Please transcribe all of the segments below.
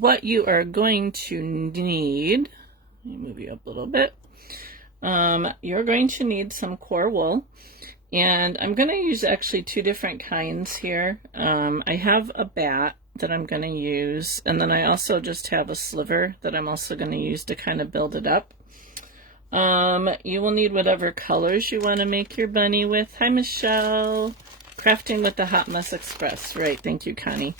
what you are going to need, let me move you up a little bit. You're going to need some core wool, and I'm going to use actually two different kinds here. I have a bat that I'm going to use, and then I also just have a sliver that I'm also going to use to kind of build it up. You will need whatever colors you want to make your bunny with. Hi, Michelle. Crafting with the Hot Mess Express. Right, thank you, Connie.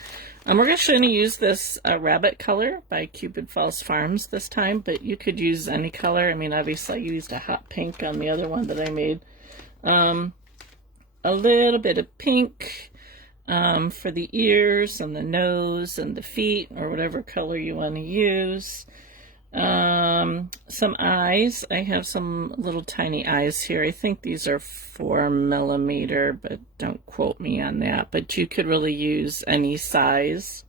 We're actually going to use this rabbit color by Cupid Falls Farms this time, but you could use any color. I mean, obviously I used a hot pink on the other one that I made. A little bit of pink for the ears and the nose and the feet, or whatever color you want to use. Some eyes. I have some little tiny eyes here. I think these are 4mm, but don't quote me on that. But you could really use any size.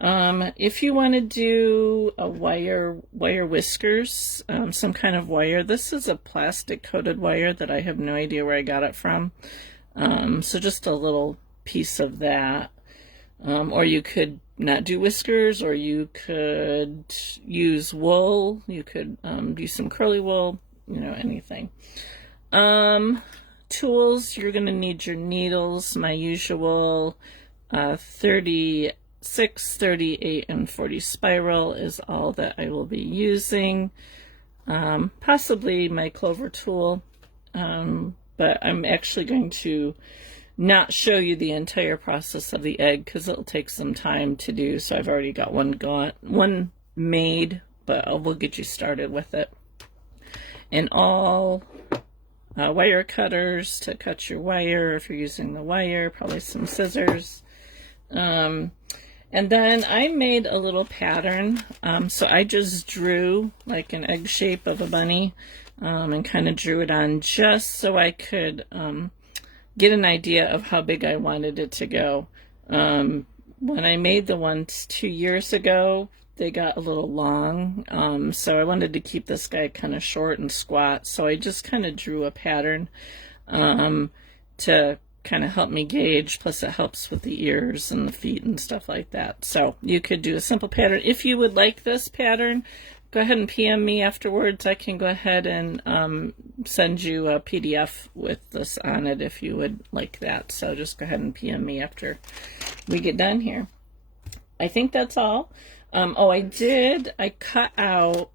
If you want to do a wire whiskers, some kind of wire. This is a plastic coated wire that I have no idea where I got it from. So just a little piece of that. Or you could not do whiskers, or you could use wool. You could do some curly wool, you know, anything. Tools, you're going to need your needles, my usual 36, 38, and 40 spiral is all that I will be using. Possibly my clover tool, but I'm actually going to not show you the entire process of the egg because it'll take some time to do. So I've already got one made, but we'll get you started with it. And all wire cutters to cut your wire if you're using the wire, probably some scissors. And then I made a little pattern. So I just drew like an egg shape of a bunny and kind of drew it on just so I could get an idea of how big I wanted it to go. When I made the ones 2 years ago, they got a little long, so I wanted to keep this guy kind of short and squat, so I just kind of drew a pattern to kind of help me gauge, plus it helps with the ears and the feet and stuff like that. So you could do a simple pattern. If you would like this pattern, go ahead and PM me afterwards. I can go ahead and send you a PDF with this on it if you would like that. So just go ahead and PM me after we get done here. I think that's all. Oh, I cut out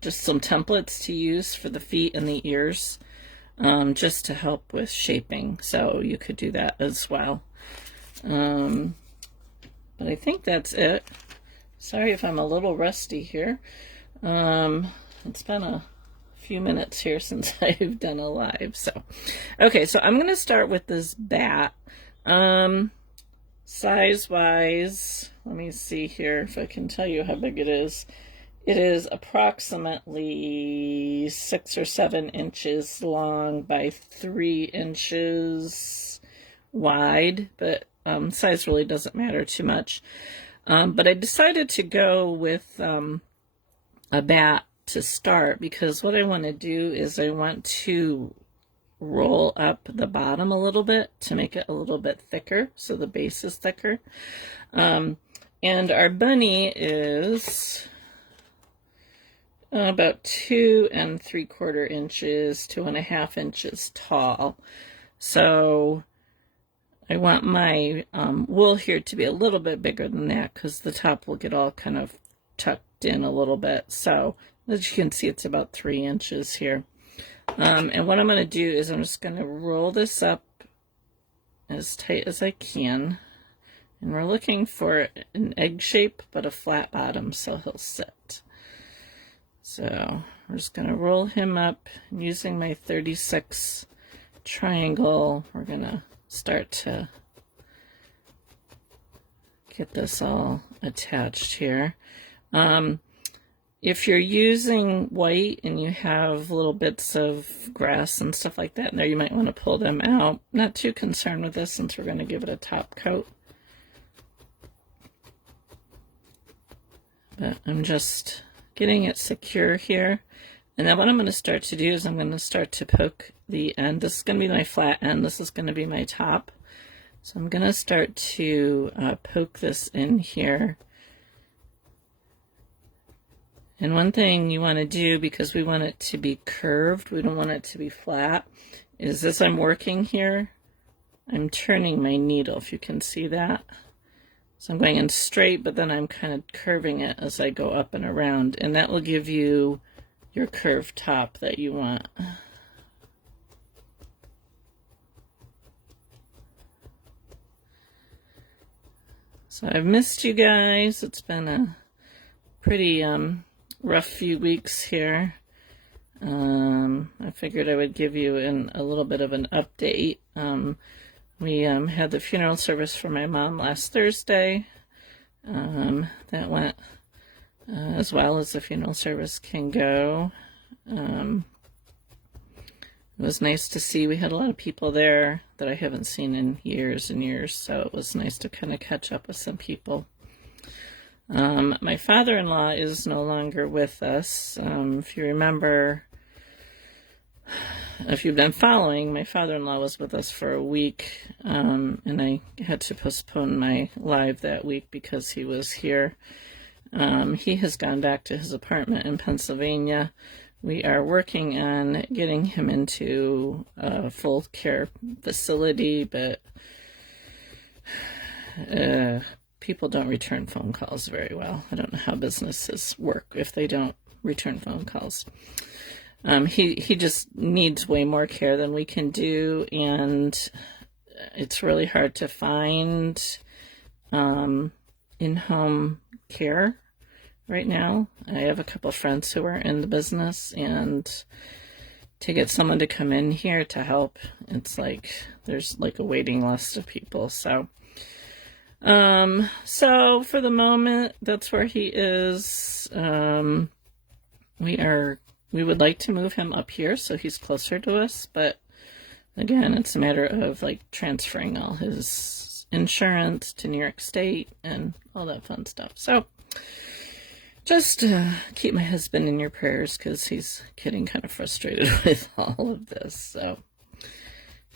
just some templates to use for the feet and the ears, just to help with shaping. So you could do that as well. But I think that's it. Sorry if I'm a little rusty here. It's been a few minutes here since I've done a live. So, okay, so I'm going to start with this bat. Size-wise, let me see here if I can tell you how big it is. It is approximately 6 or 7 inches long by 3 inches wide, but size really doesn't matter too much. But I decided to go with a bat to start because what I want to do is I want to roll up the bottom a little bit to make it a little bit thicker, so the base is thicker. And our bunny is about 2 3/4 inches, 2.5 inches tall. So I want my wool here to be a little bit bigger than that because the top will get all kind of tucked in a little bit. So as you can see, it's about 3 inches here. And what I'm going to do is I'm just going to roll this up as tight as I can. And we're looking for an egg shape, but a flat bottom, so he'll sit. So we're just going to roll him up using my 36 triangle. We're going to start to get this all attached here. If you're using white and you have little bits of grass and stuff like that in there, you might want to pull them out. Not too concerned with this since we're going to give it a top coat. But I'm just getting it secure here. And then what I'm going to start to do is I'm going to start to poke the end. This is going to be my flat end. This is going to be my top. So I'm going to start to poke this in here. And one thing you want to do, because we want it to be curved, we don't want it to be flat, is as I'm working here, I'm turning my needle, if you can see that. So I'm going in straight, but then I'm kind of curving it as I go up and around, and that will give you your curved top that you want. So I've missed you guys. It's been a pretty rough few weeks here. I figured I would give you a little bit of an update. We had the funeral service for my mom last Thursday. That went as well as the funeral service can go. It was nice to see. We had a lot of people there that I haven't seen in years and years, so it was nice to kind of catch up with some people. My father-in-law is no longer with us. If you remember, if you've been following, my father-in-law was with us for a week, and I had to postpone my live that week because he was here. He has gone back to his apartment in Pennsylvania. We are working on getting him into a full care facility, but people don't return phone calls very well. I don't know how businesses work if they don't return phone calls. He just needs way more care than we can do, and it's really hard to find in-home care right now. I have a couple of friends who are in the business, and to get someone to come in here to help, it's like there's like a waiting list of people. So for the moment, that's where he is. We would like to move him up here so he's closer to us, but again, it's a matter of like transferring all his insurance to New York State and all that fun stuff. So just keep my husband in your prayers, because he's getting kind of frustrated with all of this. So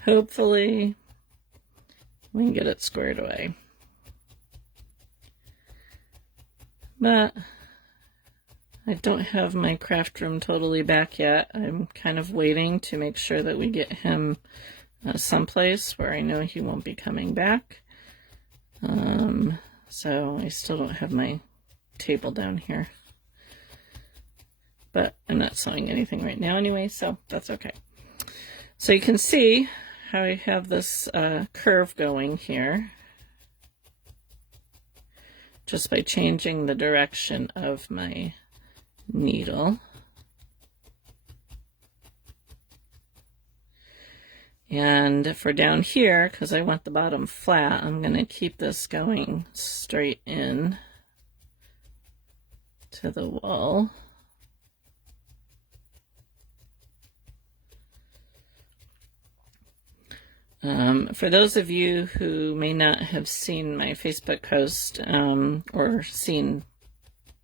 hopefully we can get it squared away. But I don't have my craft room totally back yet. I'm kind of waiting to make sure that we get him someplace where I know he won't be coming back. So I still don't have my table down here. But I'm not sewing anything right now anyway, so that's okay. So you can see how I have this curve going here, just by changing the direction of my needle. And for down here, because I want the bottom flat, I'm going to keep this going straight in to the wall. For those of you who may not have seen my Facebook post or seen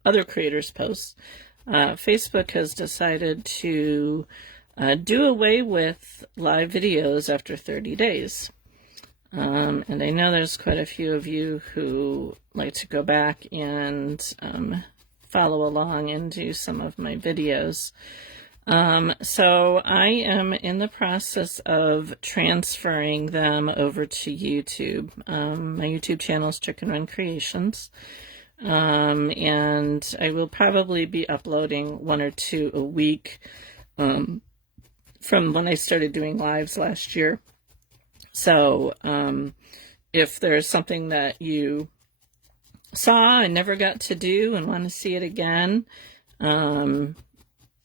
other creators' posts, Facebook has decided to do away with live videos after 30 days. And I know there's quite a few of you who like to go back and follow along and do some of my videos. So I am in the process of transferring them over to YouTube. My YouTube channel is Chicken Run Creations. And I will probably be uploading 1 or 2 a week from when I started doing lives last year. So if there's something that you saw and never got to do and want to see it again,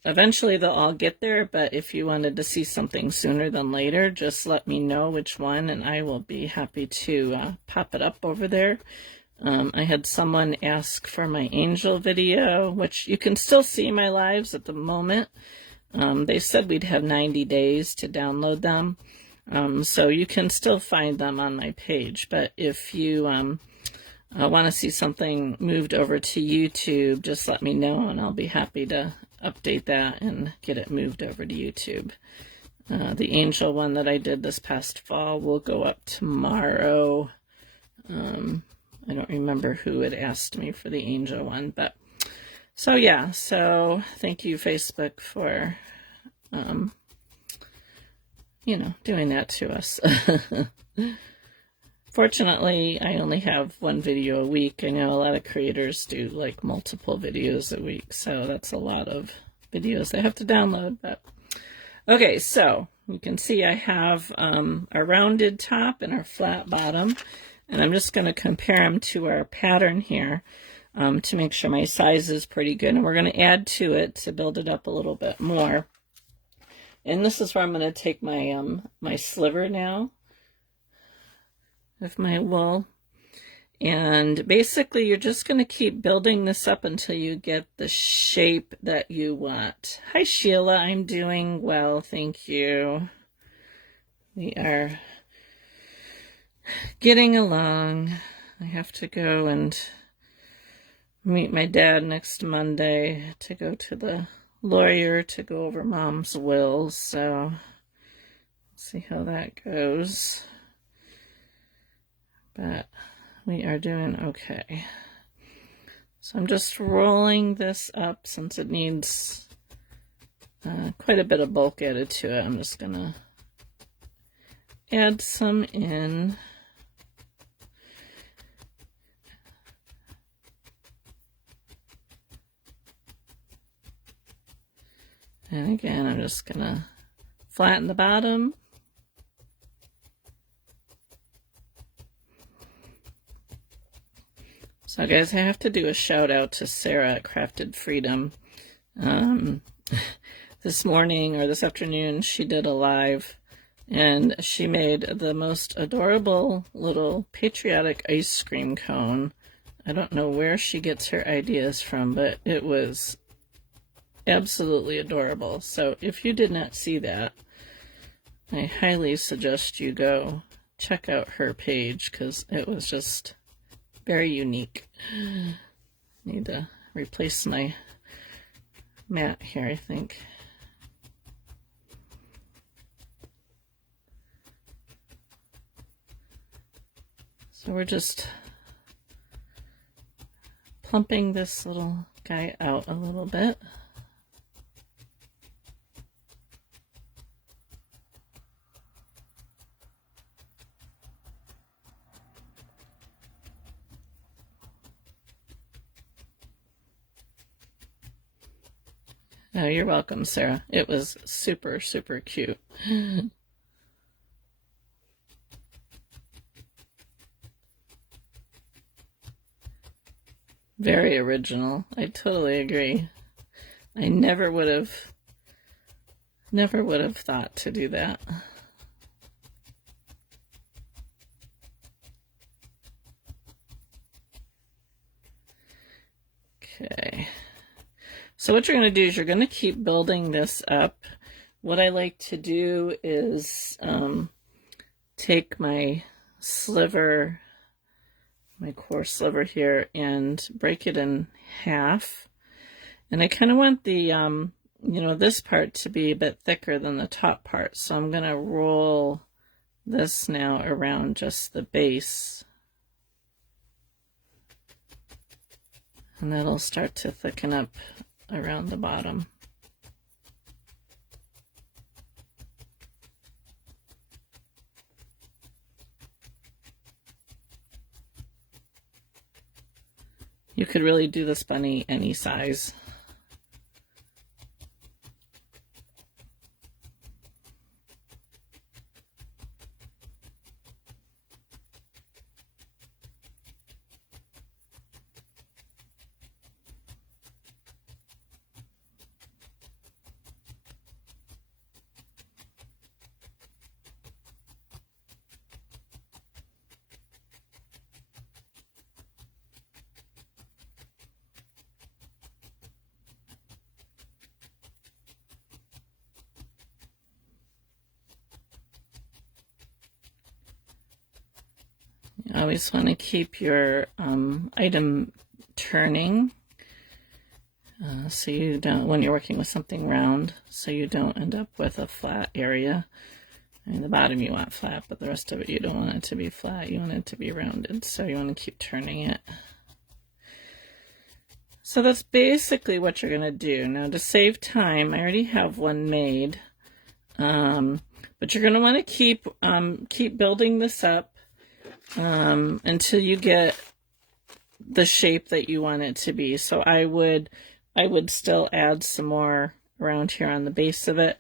eventually they'll all get there, but if you wanted to see something sooner than later, just let me know which one, and I will be happy to pop it up over there. I had someone ask for my angel video, which you can still see my lives at the moment. They said we'd have 90 days to download them, so you can still find them on my page. But if you want to see something moved over to YouTube, just let me know, and I'll be happy to update that and get it moved over to YouTube. The angel one that I did this past fall will go up tomorrow. I don't remember who had asked me for the angel one, but so yeah, so thank you, Facebook, for you know, doing that to us. Fortunately, I only have one video a week. I know a lot of creators do like multiple videos a week, so that's a lot of videos I have to download. But okay, so you can see I have a rounded top and our flat bottom, and I'm just going to compare them to our pattern here to make sure my size is pretty good, and we're going to add to it to build it up a little bit more. And this is where I'm going to take my my sliver now with my wool, and basically you're just going to keep building this up until you get the shape that you want. Hi Sheila, I'm doing well, thank you. We are getting along. I have to go and meet my dad next Monday to go to the lawyer to go over Mom's will, so see how that goes. But we are doing okay. So I'm just rolling this up since it needs quite a bit of bulk added to it. I'm just gonna add some in. And again, I'm just gonna flatten the bottom. So guys, I have to do a shout out to Sarah at Crafted Freedom. This morning or this afternoon, she did a live and she made the most adorable little patriotic ice cream cone. I don't know where she gets her ideas from, but it was absolutely adorable. So if you did not see that, I highly suggest you go check out her page because it was just very unique. Need to replace my mat here, I think. So we're just plumping this little guy out a little bit. Oh, you're welcome, Sarah. It was super, super cute. Very original. I totally agree. I never would have thought to do that. Okay. So what you're going to do is you're going to keep building this up. What I like to do is take my sliver, my core sliver here, and break it in half. And I kind of want the, you know, this part to be a bit thicker than the top part. So I'm going to roll this now around just the base. And that'll start to thicken up around the bottom. You could really do this bunny any size. You always want to keep your item turning. So you don't, when you're working with something round, so you don't end up with a flat area. And the bottom you want flat, but the rest of it you don't want it to be flat. You want it to be rounded, so you want to keep turning it. So that's basically what you're going to do. Now to save time, I already have one made, but you're going to want to keep building this up until you get the shape that you want it to be. So I would still add some more around here on the base of it.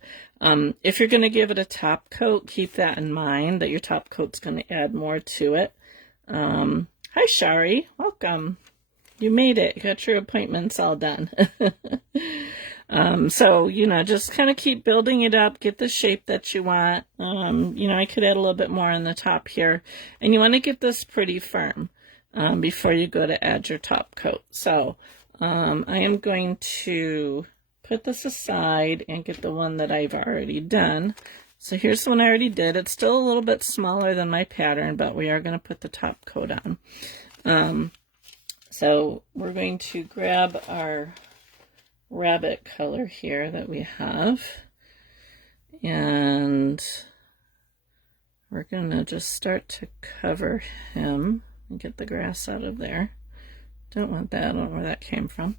If you're going to give it a top coat, keep that in mind, that your top coat's going to add more to it. Hi, Shari. Welcome. You made it. You got your appointments all done. So, you know, just kind of keep building it up, get the shape that you want. You know, I could add a little bit more on the top here. And you want to get this pretty firm before you go to add your top coat. So, I am going to put this aside and get the one that I've already done. So here's the one I already did. It's still a little bit smaller than my pattern, but we are going to put the top coat on. So we're going to grab our rabbit color here that we have, and we're going to just start to cover him and get the grass out of there. Don't want that. I don't know where that came from.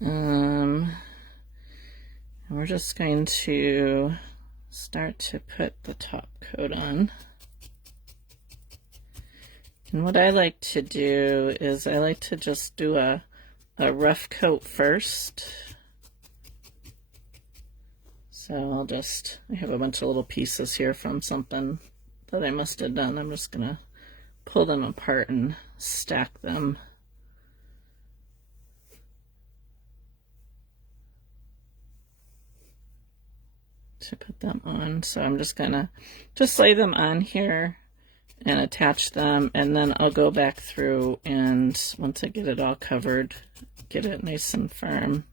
And we're just going to start to put the top coat on. And what I like to do is I like to just do a rough coat first. So I have a bunch of little pieces here from something that I must have done. I'm just going to pull them apart and stack them. To put them on. So I'm just going to lay them on here and attach them, and then I'll go back through, and once I get it all covered, get it nice and firm.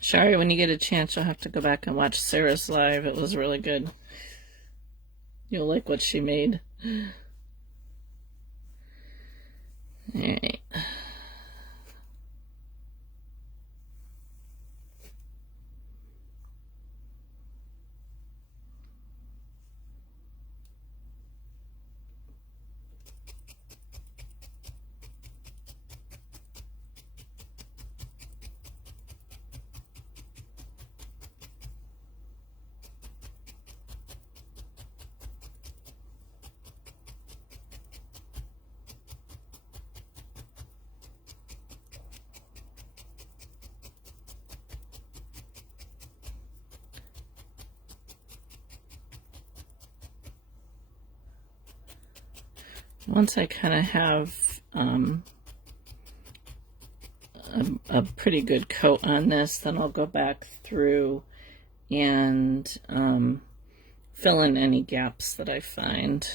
Shari, when you get a chance, you'll have to go back and watch Sarah's live. It was really good. You'll like what she made. All right. Once I kind of have a pretty good coat on this, then I'll go back through and fill in any gaps that I find.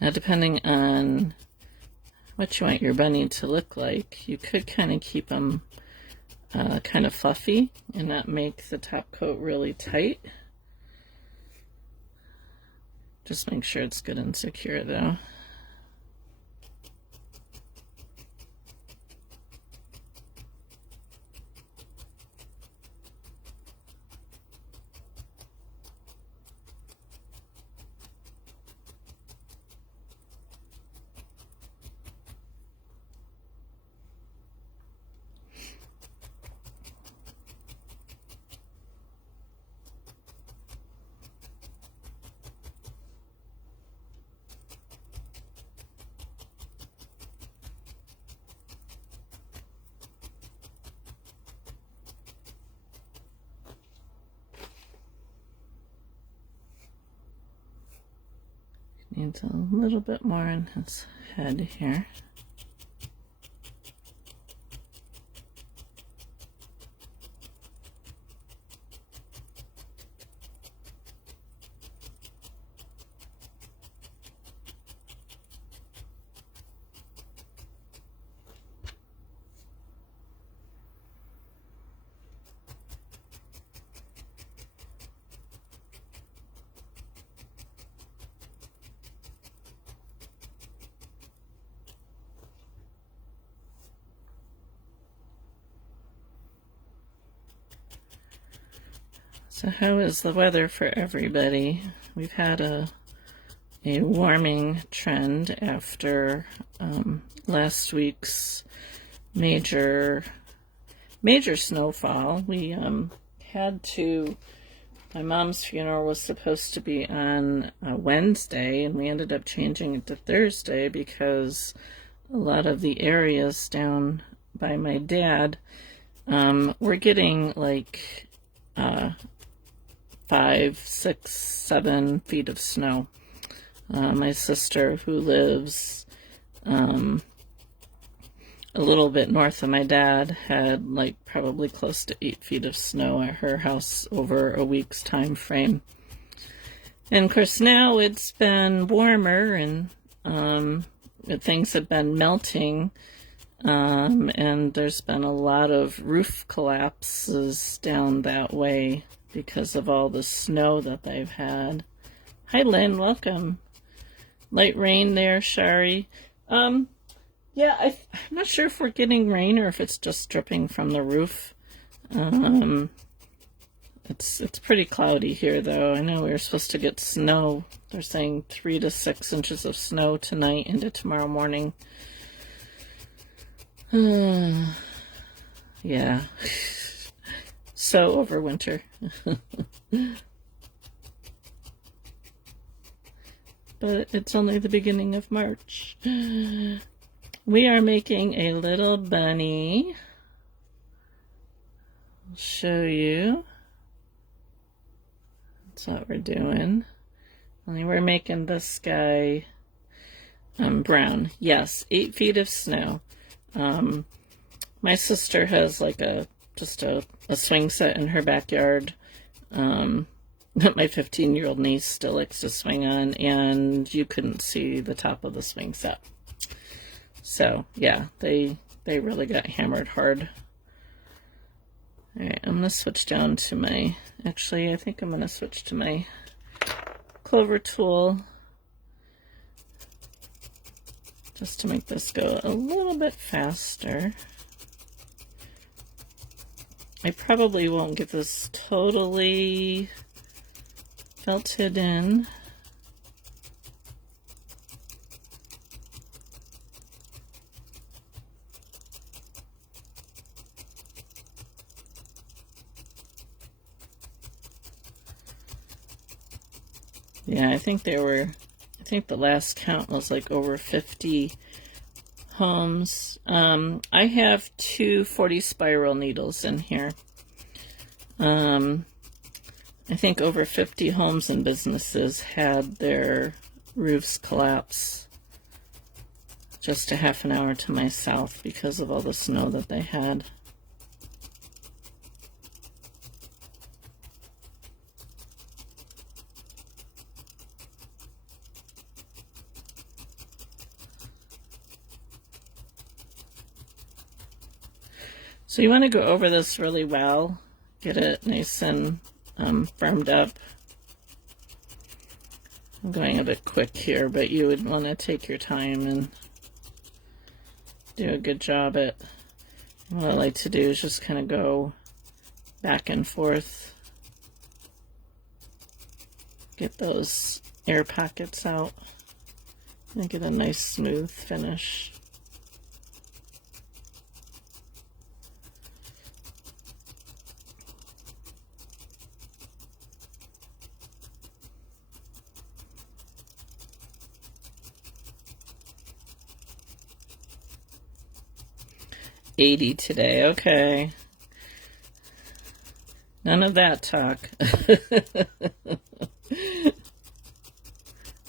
Now, depending on what you want your bunny to look like, you could kind of keep them kind of fluffy and not make the top coat really tight. Just make sure it's good and secure though. Needs a little bit more in his head here. So how is the weather for everybody? We've had a warming trend after last week's major snowfall. We had to, my mom's funeral was supposed to be on Wednesday, and we ended up changing it to Thursday because a lot of the areas down by my dad were getting like 5, 6, 7 feet of snow. My sister, who lives a little bit north of my dad, had like probably close to 8 feet of snow at her house over a week's time frame. And of course now it's been warmer, and things have been melting, and there's been a lot of roof collapses down that way because of all the snow that they've had. Hi Lynn, welcome. Light rain there, Shari. Yeah, I'm not sure if we're getting rain or if it's just dripping from the roof. It's pretty cloudy here, though. I know we were supposed to get snow. They're saying 3 to 6 inches of snow tonight into tomorrow morning. Yeah. So over winter. But it's only the beginning of March. We are making a little bunny. I'll show you. That's what we're doing. Only we're making this guy brown. Yes, 8 feet of snow. My sister has like just a swing set in her backyard that my 15-year-old niece still likes to swing on, and you couldn't see the top of the swing set. So yeah, they really got hammered hard. All right, I'm gonna switch down to my, actually I think I'm gonna switch to my clover tool just to make this go a little bit faster. I probably won't get this totally felted in. Yeah, I think the last count was like over 50 homes. I have 2 40 spiral needles in here. I think over 50 homes and businesses had their roofs collapse just a half an hour to my south because of all the snow that they had. So you want to go over this really well, get it nice and firmed up. I'm going a bit quick here, but you would want to take your time and do a good job at, what I like to do is just kind of go back and forth, get those air pockets out, and get a nice smooth finish. $80 today, okay. None of that talk.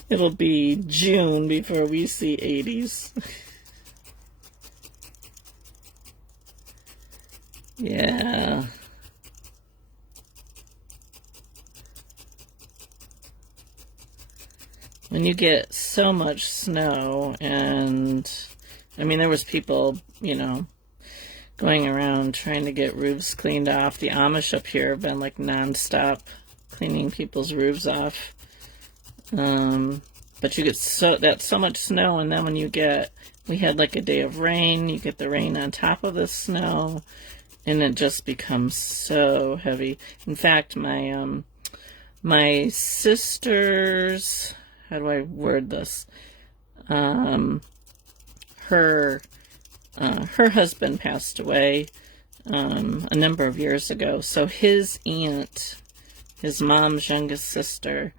It'll be June before we see 80s. Yeah. When you get so much snow, and I mean, there was people, you know, going around trying to get roofs cleaned off. The Amish up here have been like non-stop cleaning people's roofs off. But you get so much snow, and then when we had like a day of rain, you get the rain on top of the snow, and it just becomes so heavy. In fact, my sister's, how do I word this? Her husband passed away a number of years ago. So his aunt, his mom's youngest sister,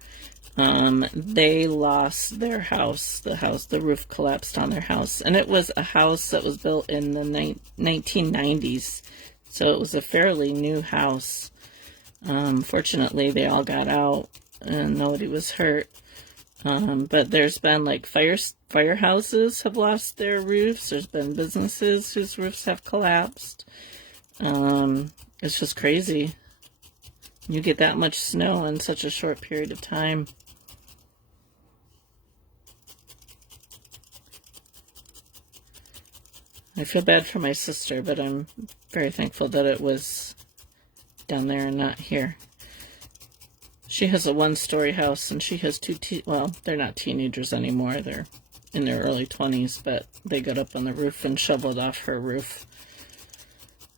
they lost their house. The roof collapsed on their house. And it was a house that was built in the 1990s. So it was a fairly new house. Fortunately, they all got out and nobody was hurt. But there's been like firehouses have lost their roofs. There's been businesses whose roofs have collapsed. It's just crazy. You get that much snow in such a short period of time. I feel bad for my sister, but I'm very thankful that it was down there and not here. She has a one-story house, and she has well, they're not teenagers anymore. They're in their early 20s, but they got up on the roof and shoveled off her roof.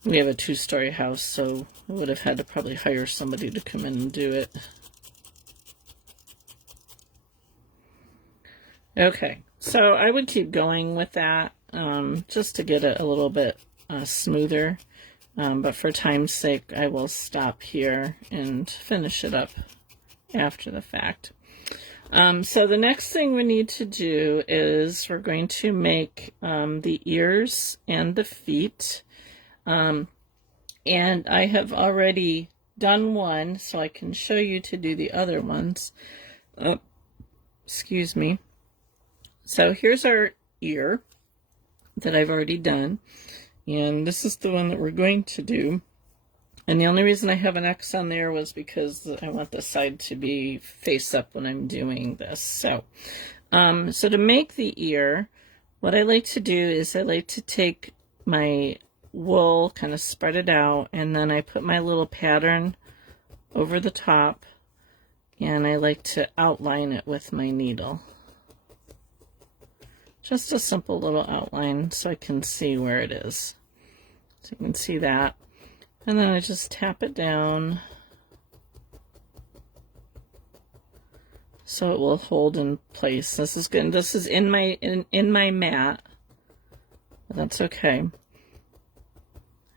We have a two-story house, so we would have had to probably hire somebody to come in and do it. Okay, so I would keep going with that just to get it a little bit smoother. But for time's sake, I will stop here and finish it up after the fact. So the next thing we need to do is we're going to make the ears and the feet. And I have already done one, so I can show you to do the other ones. Excuse me. So here's our ear that I've already done. And this is the one that we're going to do. And the only reason I have an X on there was because I want the side to be face up when I'm doing this. So, so to make the ear, what I like to do is I like to take my wool, kind of spread it out, and then I put my little pattern over the top, and I like to outline it with my needle. Just a simple little outline so I can see where it is. So you can see that. And then I just tap it down so it will hold in place. This is good. This is in my mat, but that's okay.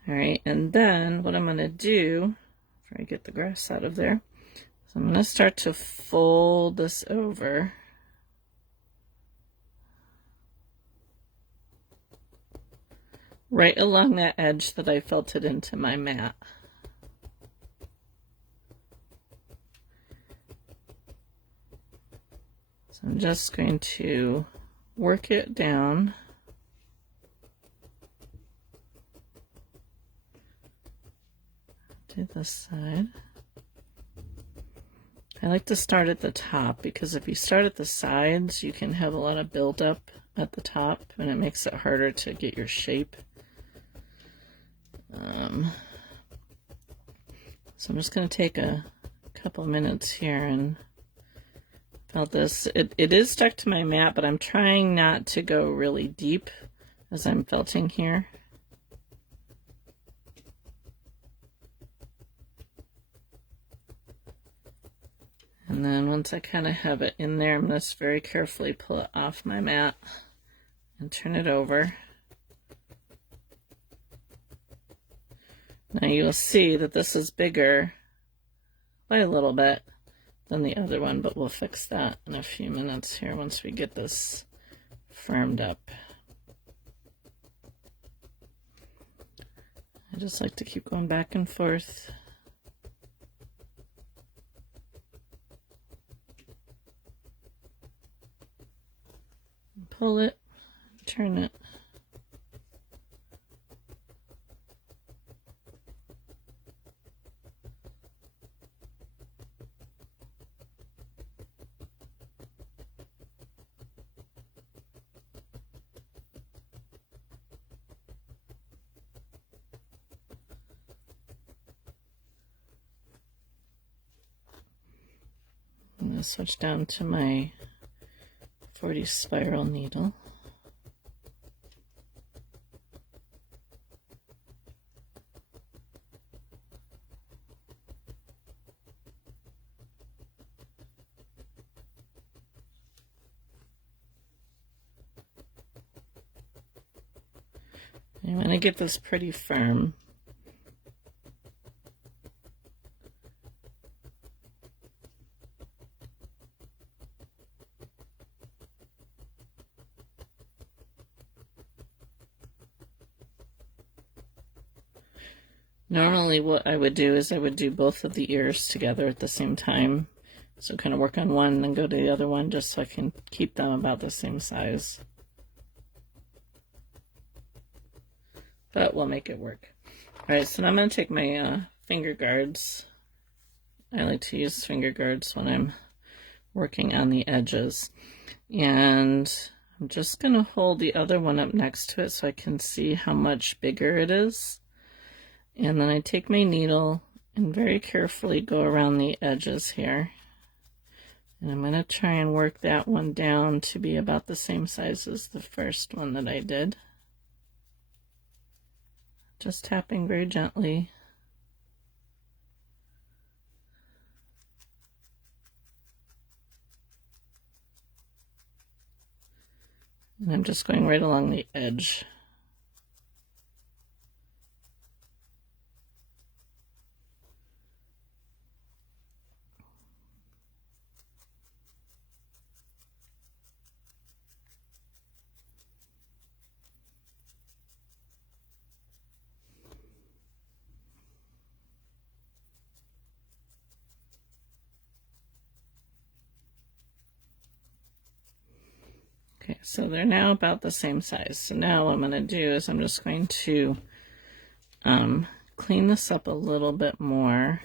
All right, and then what I'm going to do, after I get the grass out of there, is I'm going to start to fold this over. Right along that edge that I felted into my mat. So I'm just going to work it down. To this side. I like to start at the top because if you start at the sides, you can have a lot of buildup at the top and it makes it harder to get your shape. So I'm just going to take a couple minutes here and felt this. It is stuck to my mat, but I'm trying not to go really deep as I'm felting here. And then once I kind of have it in there, I'm going to very carefully pull it off my mat and turn it over. Now you'll see that this is bigger by a little bit than the other one, but we'll fix that in a few minutes here once we get this firmed up. I just like to keep going back and forth. Pull it, turn it. I'm going to switch down to my 40 spiral needle. I'm going to get this pretty firm. Normally what I would do is I would do both of the ears together at the same time. So kind of work on one and then go to the other one just so I can keep them about the same size. But we'll make it work. Alright, so now I'm going to take my finger guards. I like to use finger guards when I'm working on the edges. And I'm just going to hold the other one up next to it so I can see how much bigger it is. And then I take my needle and very carefully go around the edges here. And I'm going to try and work that one down to be about the same size as the first one that I did. Just tapping very gently. And I'm just going right along the edge. Okay, so they're now about the same size. So now what I'm going to do is I'm just going to clean this up a little bit more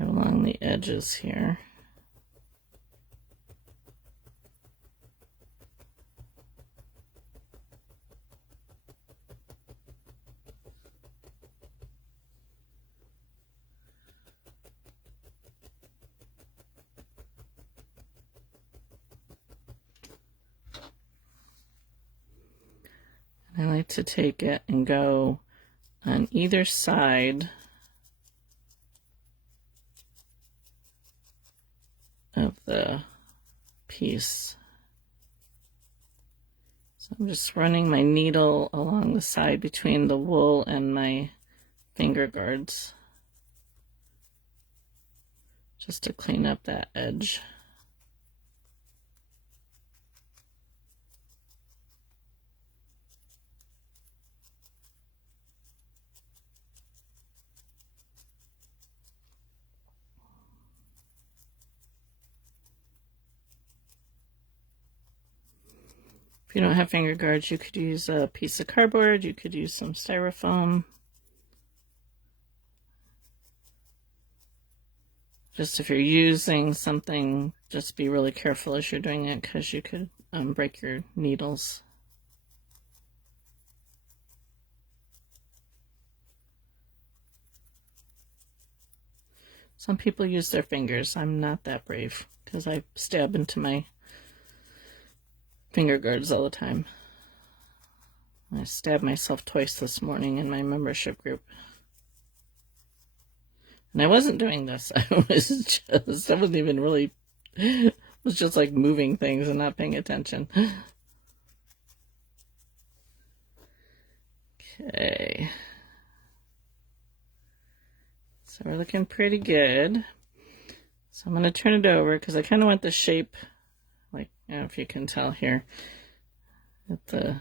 along the edges here. I like to take it and go on either side of the piece. So I'm just running my needle along the side between the wool and my finger guards just to clean up that edge. If you don't have finger guards, you could use a piece of cardboard, you could use some styrofoam. Just if you're using something, just be really careful as you're doing it because you could break your needles. Some people use their fingers. I'm not that brave because I stab into my finger guards all the time. I stabbed myself twice this morning in my membership group. And I wasn't doing this. I wasn't even really, was just like moving things and not paying attention. Okay. So we're looking pretty good. So I'm going to turn it over because I kind of want the shape, like, I don't know if you can tell here, that the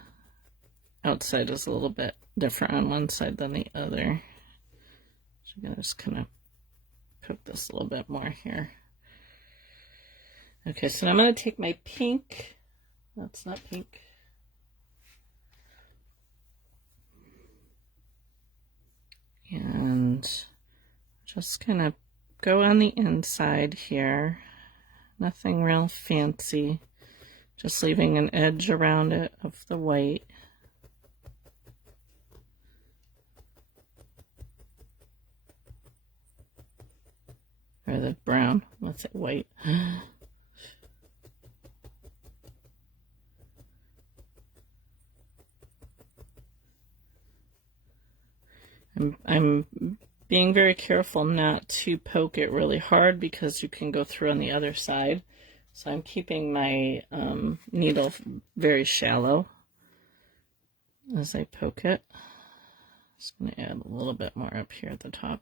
outside is a little bit different on one side than the other. So I'm going to just kind of cook this a little bit more here. Okay, so now I'm going to take my pink, that's not pink, and just kind of go on the inside here. Nothing real fancy, just leaving an edge around it of the white. Or the brown, let's say white. I'm being very careful not to poke it really hard because you can go through on the other side. So I'm keeping my needle very shallow. as I poke it. Just going to add a little bit more up here at the top.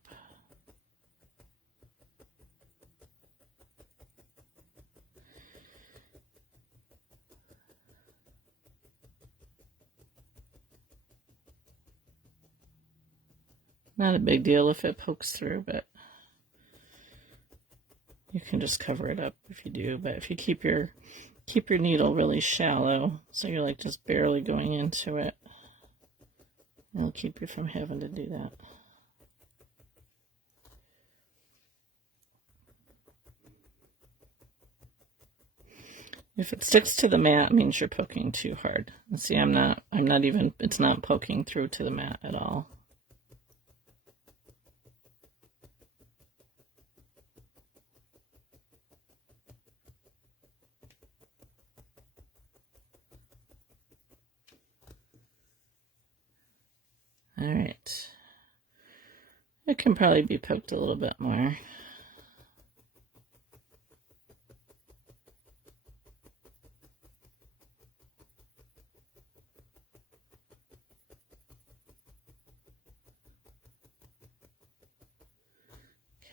Not a big deal if it pokes through, but you can just cover it up if you do. But if you keep your needle really shallow, so you're like just barely going into it, it'll keep you from having to do that. If it sticks to the mat, it means you're poking too hard. And see, I'm not even, it's not poking through to the mat at all. All right. It can probably be poked a little bit more.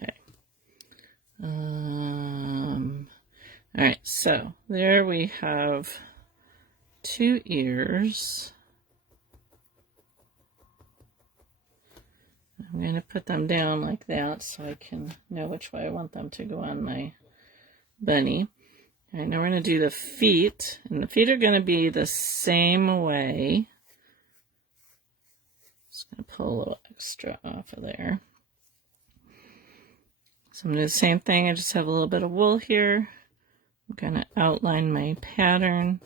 Okay. All right, so there we have 2 ears. I'm going to put them down like that so I can know which way I want them to go on my bunny. All right, now we're going to do the feet, and the feet are going to be the same way. Just going to pull a little extra off of there. So I'm going to do the same thing. I just have a little bit of wool here. I'm going to outline my pattern.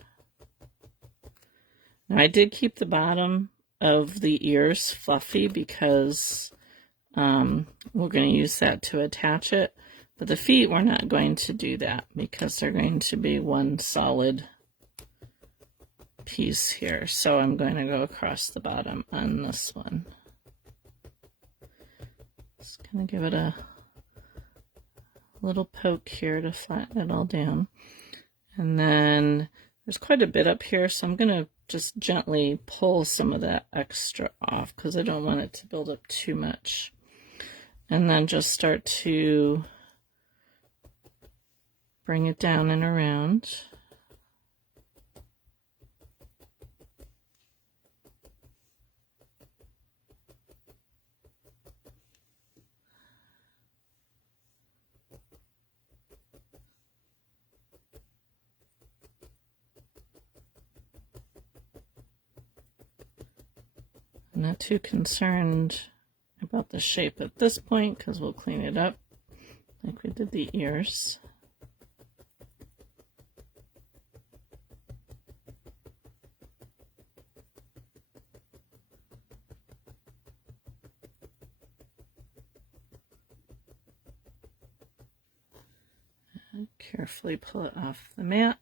Now I did keep the bottom of the ears fluffy because we're going to use that to attach it. But the feet, we're not going to do that because they're going to be one solid piece here. So I'm going to go across the bottom on this one. Just going to give it a little poke here to flatten it all down. And then there's quite a bit up here, so I'm going to just gently pull some of that extra off because I don't want it to build up too much. And then just start to bring it down and around. I'm not too concerned about the shape at this point because we'll clean it up like we did the ears. And carefully pull it off the mat.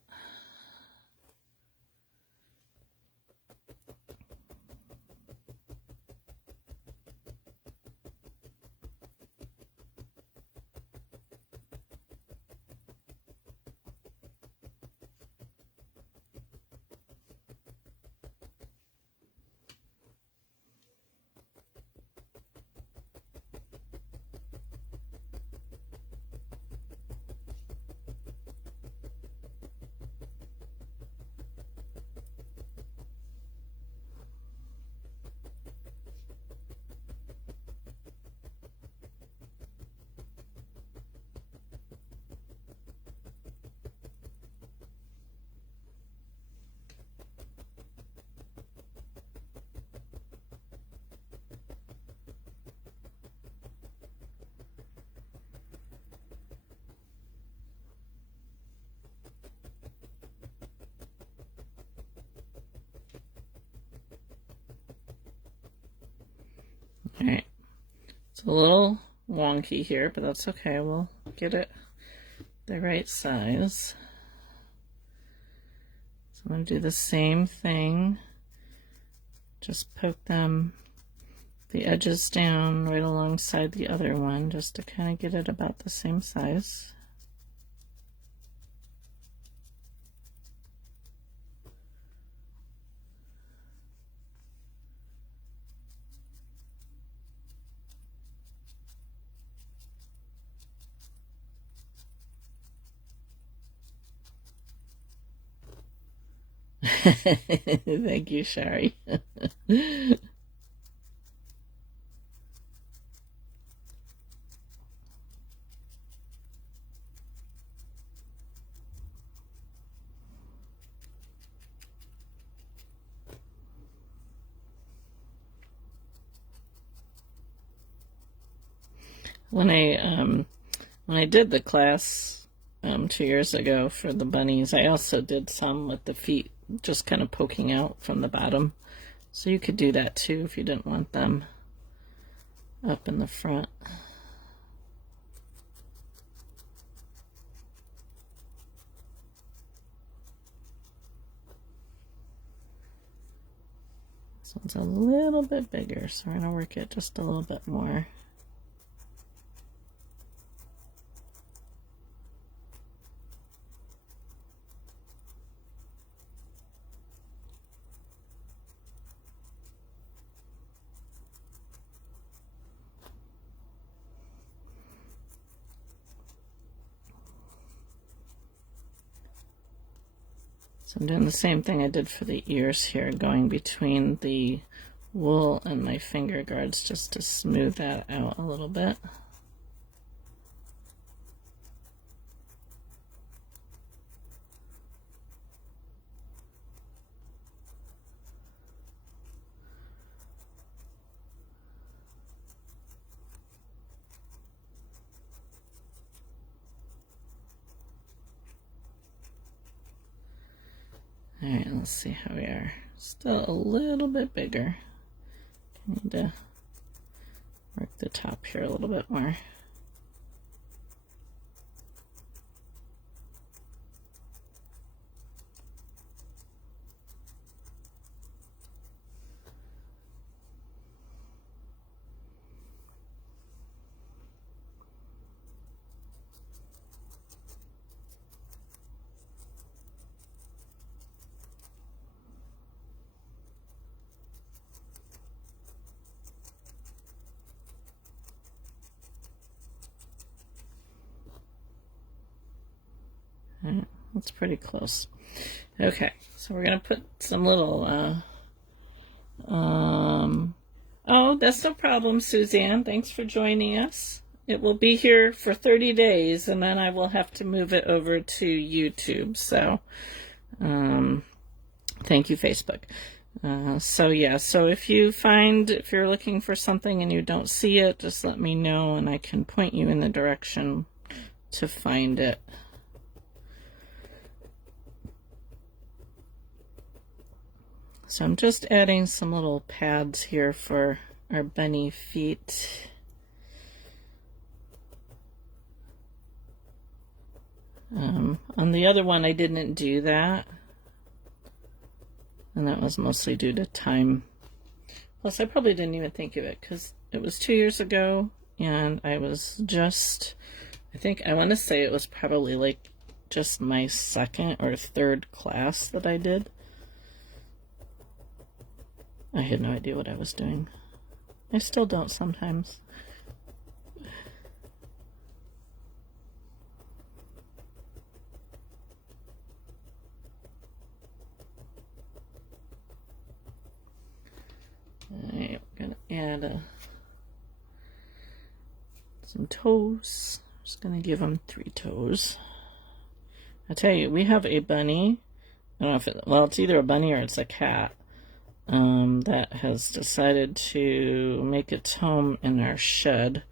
All right, it's a little wonky here, but that's okay. We'll get it the right size. So I'm going to do the same thing. Just poke them, the edges down right alongside the other one, just to kind of get it about the same size. Thank you, Shari. When I did the class 2 years ago for the bunnies, I also did some with the feet just kind of poking out from the bottom. So you could do that too if you didn't want them up in the front. This one's a little bit bigger, so we're going to work it just a little bit more. So I'm doing the same thing I did for the ears here, going between the wool and my finger guards just to smooth that out a little bit. Alright, let's see how we are. Still a little bit bigger. Need to work the top here a little bit more. That's pretty close. Okay, so we're gonna put some little oh, that's no problem, Suzanne. Thanks for joining us. It will be here for 30 days, and then I will have to move it over to YouTube. So, thank you, Facebook. So yeah, so if you're looking for something and you don't see it, just let me know and I can point you in the direction to find it. So I'm just adding some little pads here for our bunny feet. On the other one, I didn't do that. And that was mostly due to time. Plus, I probably didn't even think of it because it was 2 years ago and I was just, I want to say it was probably like just my second or third class that I did. I had no idea what I was doing. I still don't sometimes. Alright, we're gonna add some toes. Just gonna give them 3 toes. I tell you, we have a bunny. I don't know if it's either a bunny or it's a cat. That has decided to make its home in our shed.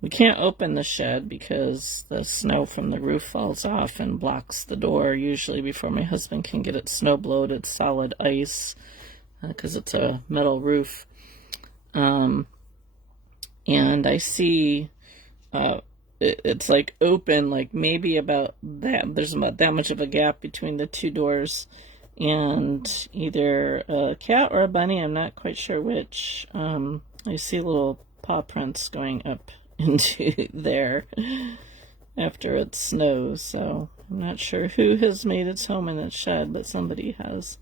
We can't open the shed because the snow from the roof falls off and blocks the door usually before my husband can get it snow blowed. It's solid ice because it's a metal roof. And I see it's like open, like maybe about that. There's about that much of a gap between the 2 doors. And either a cat or a bunny, I'm not quite sure which. I see little paw prints going up into there after it snows, so I'm not sure who has made its home in its shed, but somebody has.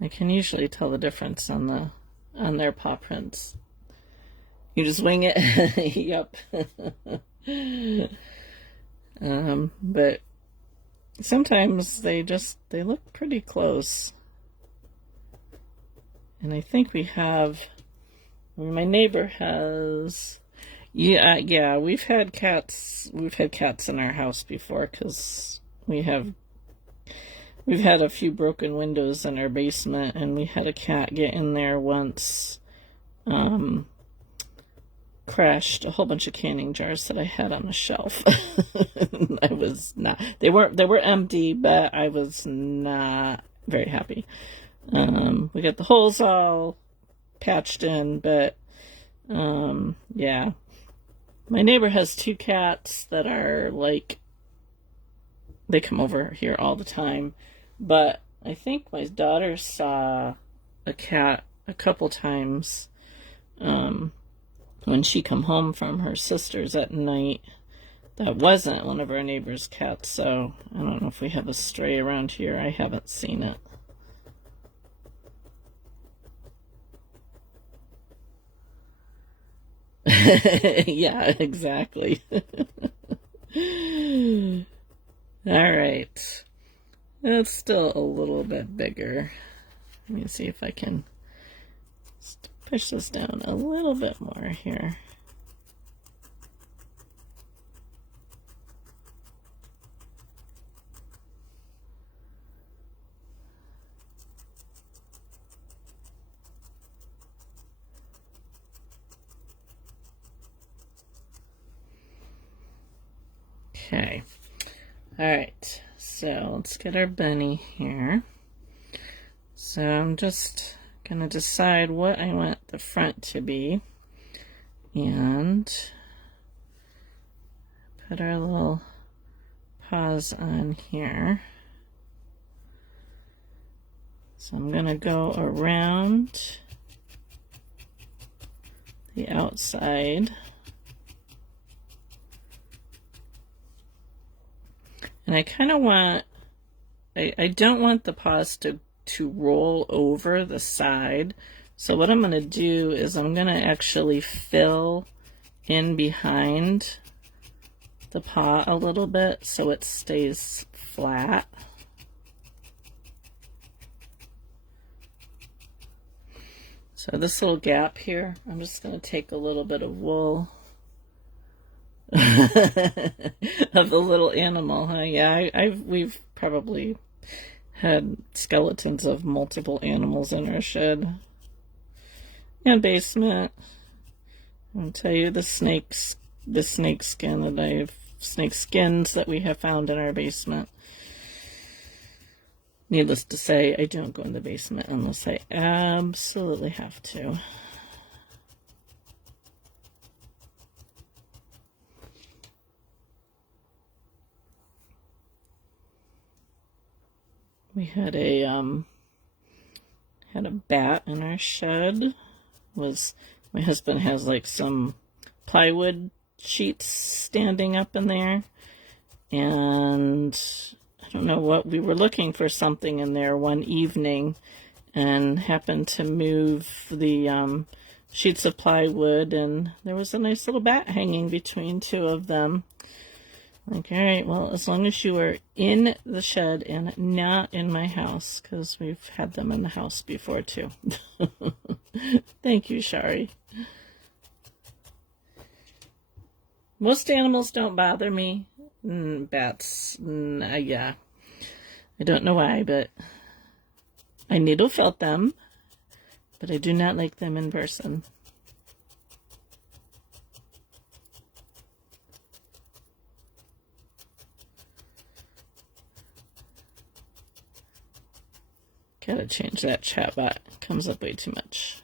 I can usually tell the difference on their paw prints. You just wing it? Yep. But sometimes they look pretty close. And I think we have, my neighbor has, yeah, we've had cats in our house before, because we've had a few broken windows in our basement, and we had a cat get in there once, crashed a whole bunch of canning jars that I had on the shelf. I was not, they were empty, but I was not very happy. We got the holes all patched in, but yeah. My neighbor has 2 cats that are like, they come over here all the time, but I think my daughter saw a cat a couple times when she come home from her sister's at night. That wasn't one of our neighbor's cats, so I don't know if we have a stray around here. I haven't seen it. Yeah, exactly. All right. It's still a little bit bigger. Let me see if I can push this down a little bit more here. Okay. All right. So let's get our bunny here. So I'm just going to decide what I want the front to be. And put our little paws on here. So I'm going to go around the outside. And I kind of want, I don't want the paws to roll over the side. So what I'm going to do is I'm going to actually fill in behind the paw a little bit so it stays flat. So this little gap here, I'm just going to take a little bit of wool of the little animal, huh? Yeah, we've probably had skeletons of multiple animals in our shed and basement. I'll tell you the snake skins that we have found in our basement. Needless to say, I don't go in the basement unless I absolutely have to. We had a bat in our shed. My husband has like some plywood sheets standing up in there, and I don't know what, we were looking for something in there one evening and happened to move the sheets of plywood, and there was a nice little bat hanging between 2 of them. Like, all right, well, as long as you are in the shed and not in my house, because we've had them in the house before, too. Thank you, Shari. Most animals don't bother me. Bats, yeah. I don't know why, but I needle felt them, but I do not like them in person. Gotta change that chat bot. Comes up way too much.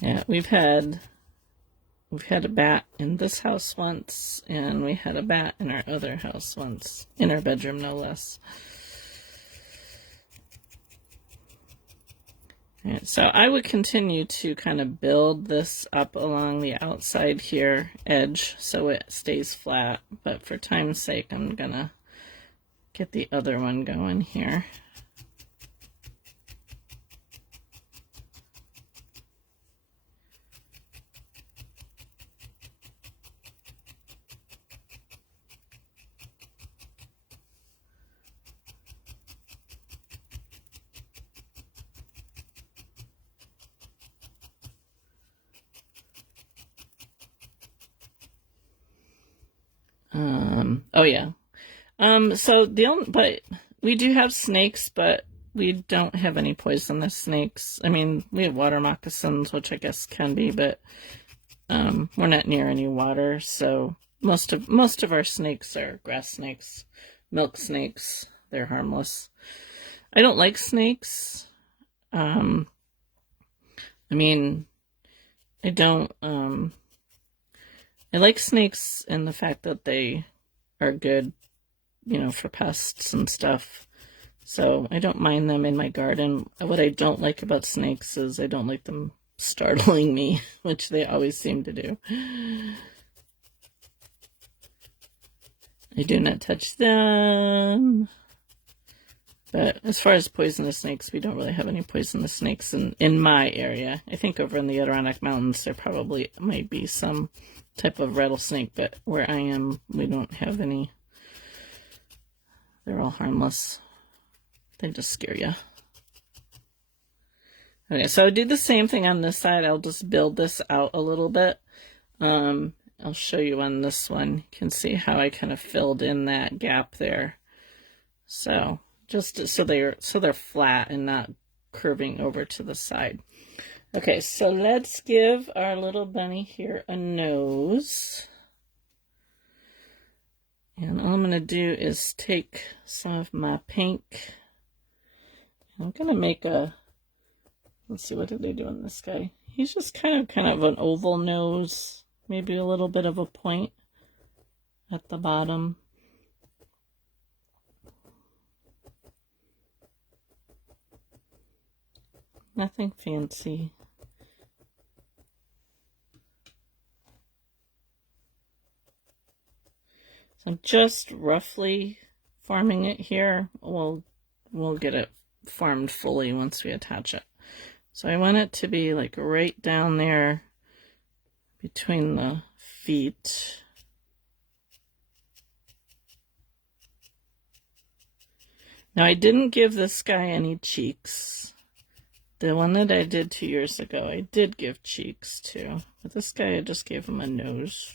Yeah, we've had a bat in this house once, and we had a bat in our other house once, in our bedroom no less. Right, so I would continue to kind of build this up along the outside here edge so it stays flat, but for time's sake I'm gonna get the other one going here. Oh yeah. So but we do have snakes, but we don't have any poisonous snakes. I mean, we have water moccasins, which I guess can be, but we're not near any water, so most of our snakes are grass snakes, milk snakes. They're harmless. I don't like snakes. I mean, I don't. I like snakes in the fact that they are good, for pests and stuff. So I don't mind them in my garden. What I don't like about snakes is I don't like them startling me, which they always seem to do. I do not touch them. But as far as poisonous snakes, we don't really have any poisonous snakes in my area. I think over in the Adirondack Mountains there probably might be some type of rattlesnake, but where I am, we don't have any. They're all harmless. They just scare you. Okay, so I do the same thing on this side. I'll just build this out a little bit. I'll show you on this one. You can see how I kind of filled in that gap there. So just so they're flat and not curving over to the side. Okay, so let's give our little bunny here a nose. And all I'm going to do is take some of my pink. I'm going to make let's see, what did they do on this guy? He's just kind of an oval nose, maybe a little bit of a point at the bottom. Nothing fancy. So I'm just roughly forming it here. We'll get it formed fully once we attach it. So I want it to be like right down there between the feet. Now I didn't give this guy any cheeks. The one that I did 2 years ago, I did give cheeks to. But this guy, I just gave him a nose.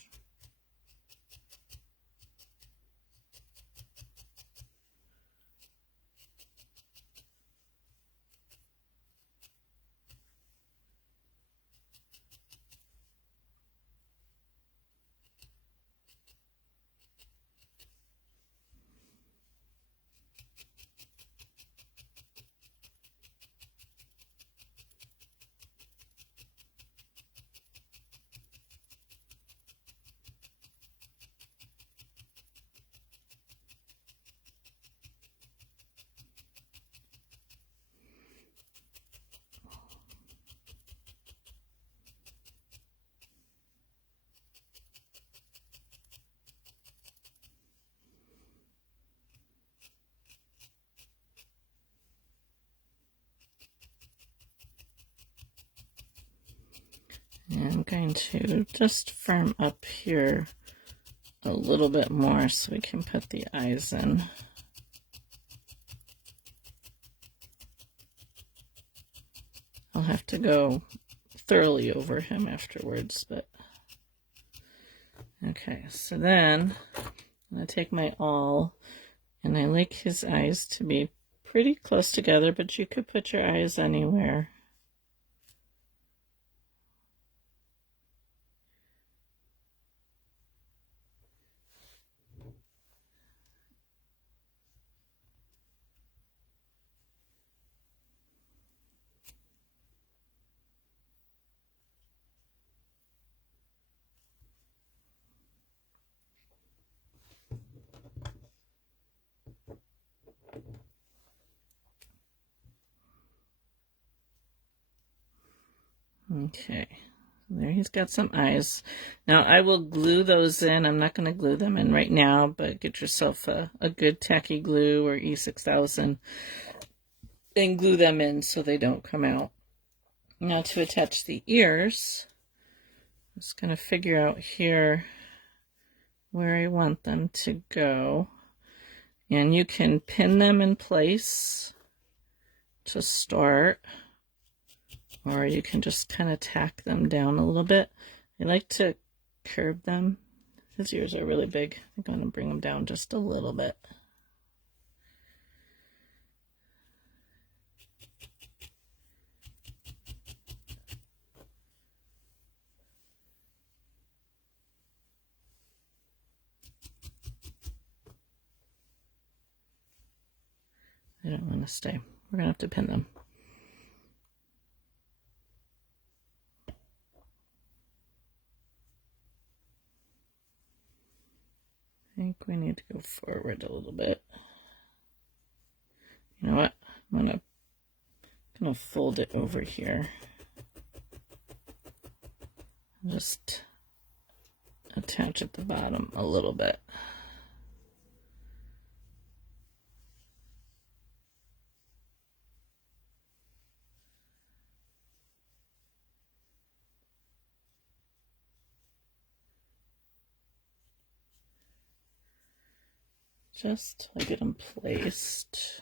And I'm going to just firm up here a little bit more so we can put the eyes in. I'll have to go thoroughly over him afterwards, but okay, so then I'm going to take my awl, and I like his eyes to be pretty close together, but you could put your eyes anywhere. Okay, there he's got some eyes. Now I will glue those in. I'm not going to glue them in right now, but get yourself a good tacky glue or E6000 and glue them in so they don't come out. Now to attach the ears, I'm just going to figure out here where I want them to go. And you can pin them in place to start, or you can just kind of tack them down a little bit. I like to curve them. His ears are really big. I'm going to bring them down just a little bit. I don't want to stay. We're going to have to pin them. I think we need to go forward a little bit. You know what? I'm gonna fold it over here. Just attach at the bottom a little bit. Just till I get them placed.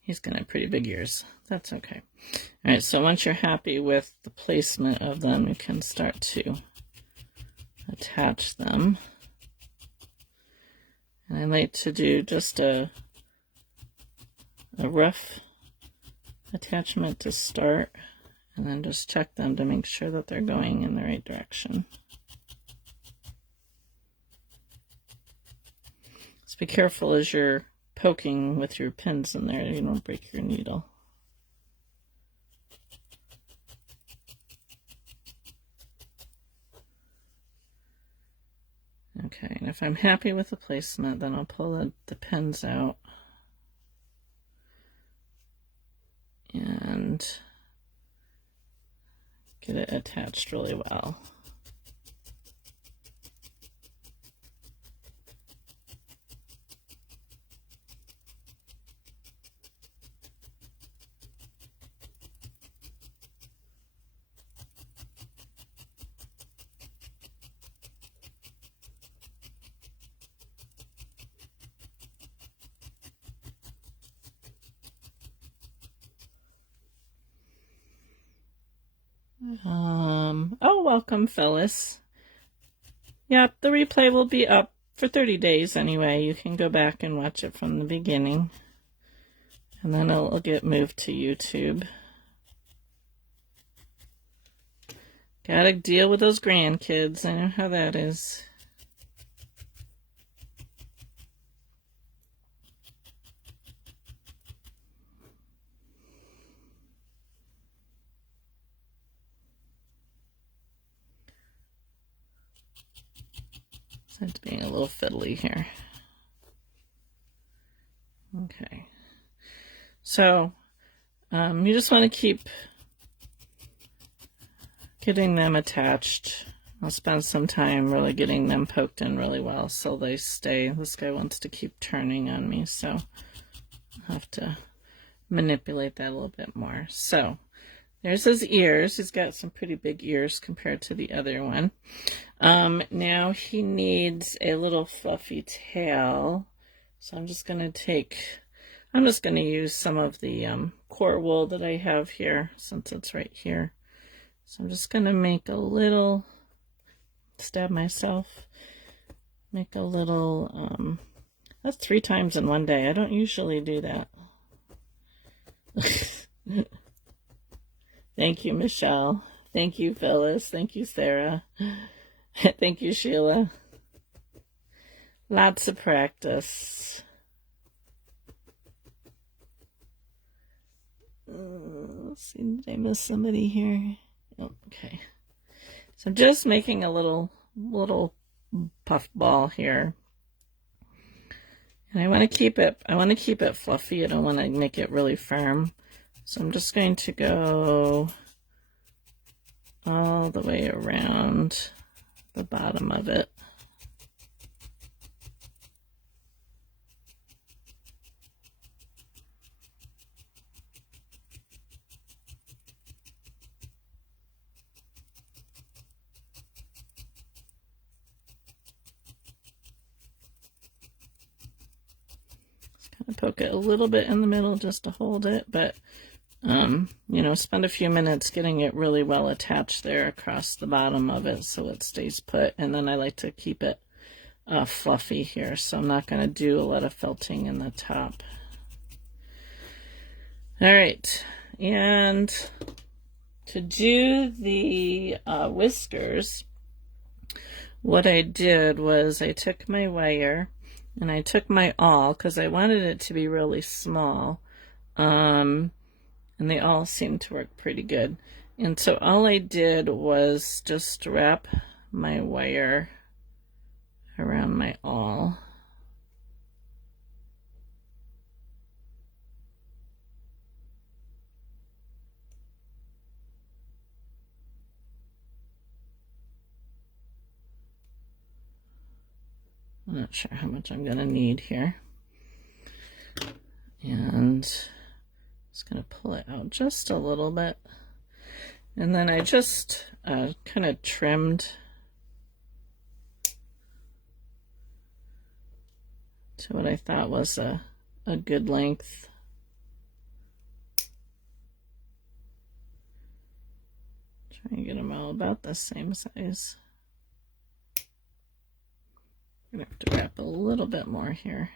He's gonna have pretty big ears. That's okay. All right, so once you're happy with the placement of them, you can start to attach them. And I like to do just a rough attachment to start, and then just check them to make sure that they're going in the right direction. Just be careful as you're poking with your pins in there, you don't break your needle. Okay, and if I'm happy with the placement, then I'll pull the pins out and get it attached really well. Oh, welcome, Phyllis. Yep, the replay will be up for 30 days anyway. You can go back and watch it from the beginning. And then it'll get moved to YouTube. Gotta deal with those grandkids. I know how that is. It's being a little fiddly here. Okay. So, you just want to keep getting them attached. I'll spend some time really getting them poked in really well so they stay. This guy wants to keep turning on me, so I'll have to manipulate that a little bit more. So, there's his ears. He's got some pretty big ears compared to the other one. Now he needs a little fluffy tail. So I'm just going to use some of the core wool that I have here since it's right here. So I'm just going to make a little, stab myself, make a little, that's 3 times in one day. I don't usually do that. Thank you, Michelle. Thank you, Phyllis. Thank you, Sarah. Thank you, Sheila. Lots of practice. Let's see, did I miss somebody here? Oh, okay. So I'm just making a little puff ball here. And I want to keep it fluffy. I don't want to make it really firm. So I'm just going to go all the way around the bottom of it. Poke it a little bit in the middle just to hold it, but you know, spend a few minutes getting it really well attached there across the bottom of it so it stays put. And then I like to keep it fluffy here, so I'm not going to do a lot of felting in the top. All right, and to do the whiskers, what I did was I took my wire and I took my awl because I wanted it to be really small, and they all seemed to work pretty good. And so all I did was just wrap my wire around my awl. I'm not sure how much I'm going to need here. And just going to pull it out just a little bit. And then I just kind of trimmed to what I thought was a good length. Try and get them all about the same size. I'm going to have to wrap a little bit more here.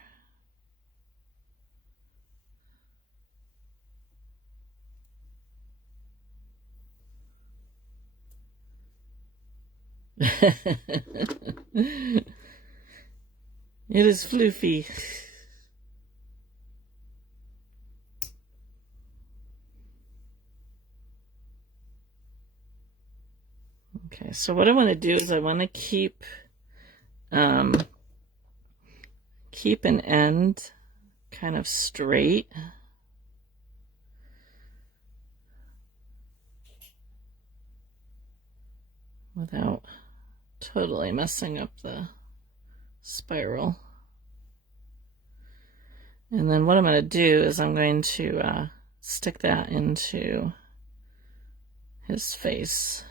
It is floofy. Okay, so what I want to do is I want to keep an end kind of straight. Without totally messing up the spiral. And then what I'm going to do is I'm going to stick that into his face.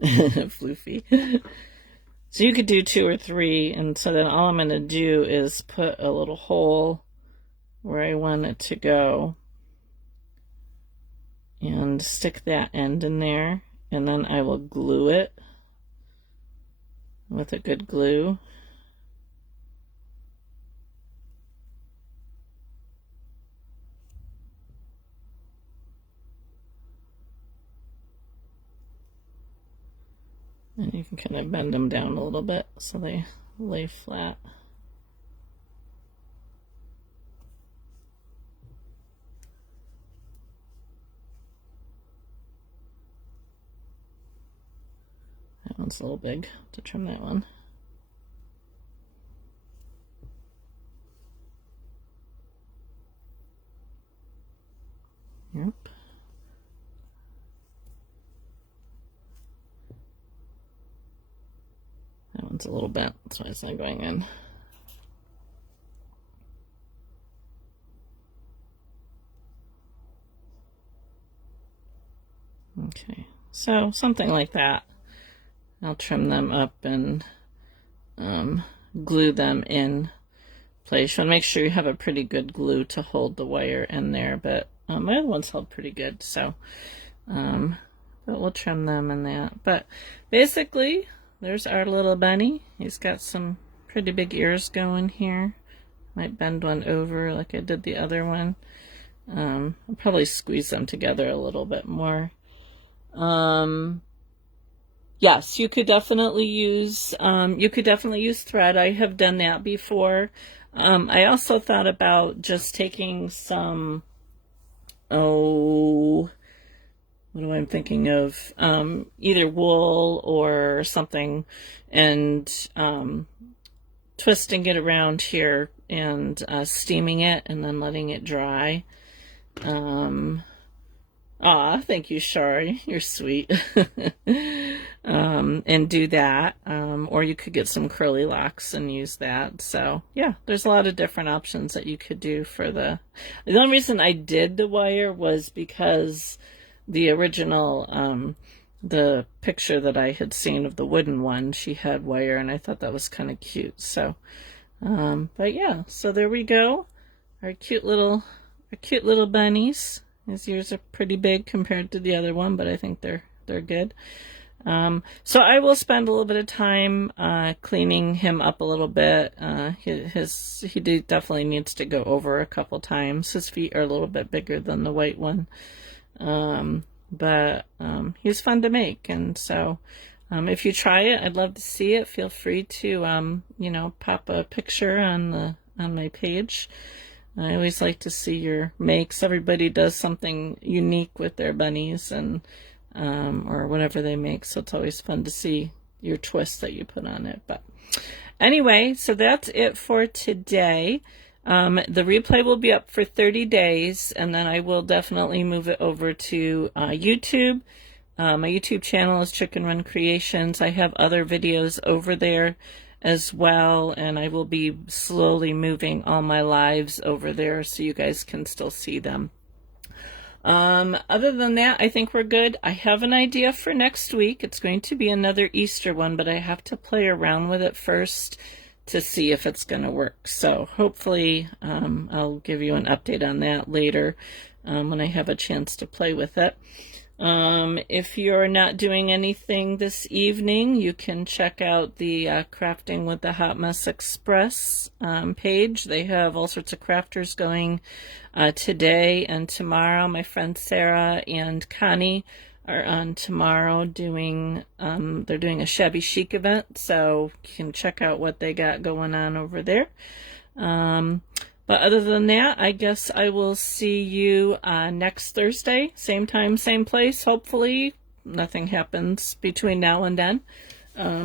Floofy. So you could do 2 or 3, and so then all I'm going to do is put a little hole where I want it to go and stick that end in there, and then I will glue it with a good glue. And you can kind of bend them down a little bit so they lay flat. That one's a little big to trim that one. Yep. That one's a little bent, that's why it's not going in. Okay, so something like that. I'll trim them up and glue them in place. You want to make sure you have a pretty good glue to hold the wire in there, but my other ones held pretty good, so but we'll trim them in that. But basically, there's our little bunny. He's got some pretty big ears going here. Might bend one over like I did the other one. I'll probably squeeze them together a little bit more. Yes, you could definitely use thread. I have done that before. I also thought about just taking some, oh, what am I thinking of? Either wool or something, and twisting it around here and steaming it and then letting it dry. Thank you, Shari. You're sweet. And do that. Or you could get some curly locks and use that. So, yeah, there's a lot of different options that you could do for the only reason I did the wire was because the original, the picture that I had seen of the wooden one, she had wire, and I thought that was kind of cute. So, but yeah, so there we go. Our cute little bunnies. His ears are pretty big compared to the other one, but I think they're good. So I will spend a little bit of time cleaning him up a little bit. He definitely needs to go over a couple times. His feet are a little bit bigger than the white one, but he's fun to make. And so if you try it, I'd love to see it. Feel free to pop a picture on my page. I always like to see your makes. Everybody does something unique with their bunnies and or whatever they make, so it's always fun to see your twist that you put on it. But anyway, so that's it for today. The replay will be up for 30 days, and then I will definitely move it over to YouTube. My YouTube channel is Chicken Run Creations. I have other videos over there as well, and I will be slowly moving all my lives over there so you guys can still see them. Other than that, I think we're good. I have an idea for next week. It's going to be another Easter one, but I have to play around with it first to see if it's going to work. So hopefully I'll give you an update on that later when I have a chance to play with it. If you're not doing anything this evening, you can check out the Crafting with the Hot Mess Express page. They have all sorts of crafters going today and tomorrow. My friend Sarah and Connie are on tomorrow doing, they're doing a shabby chic event, so you can check out what they got going on over there. But other than that, I guess I will see you next Thursday, same time, same place. Hopefully nothing happens between now and then.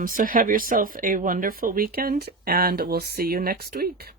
So have yourself a wonderful weekend, and we'll see you next week.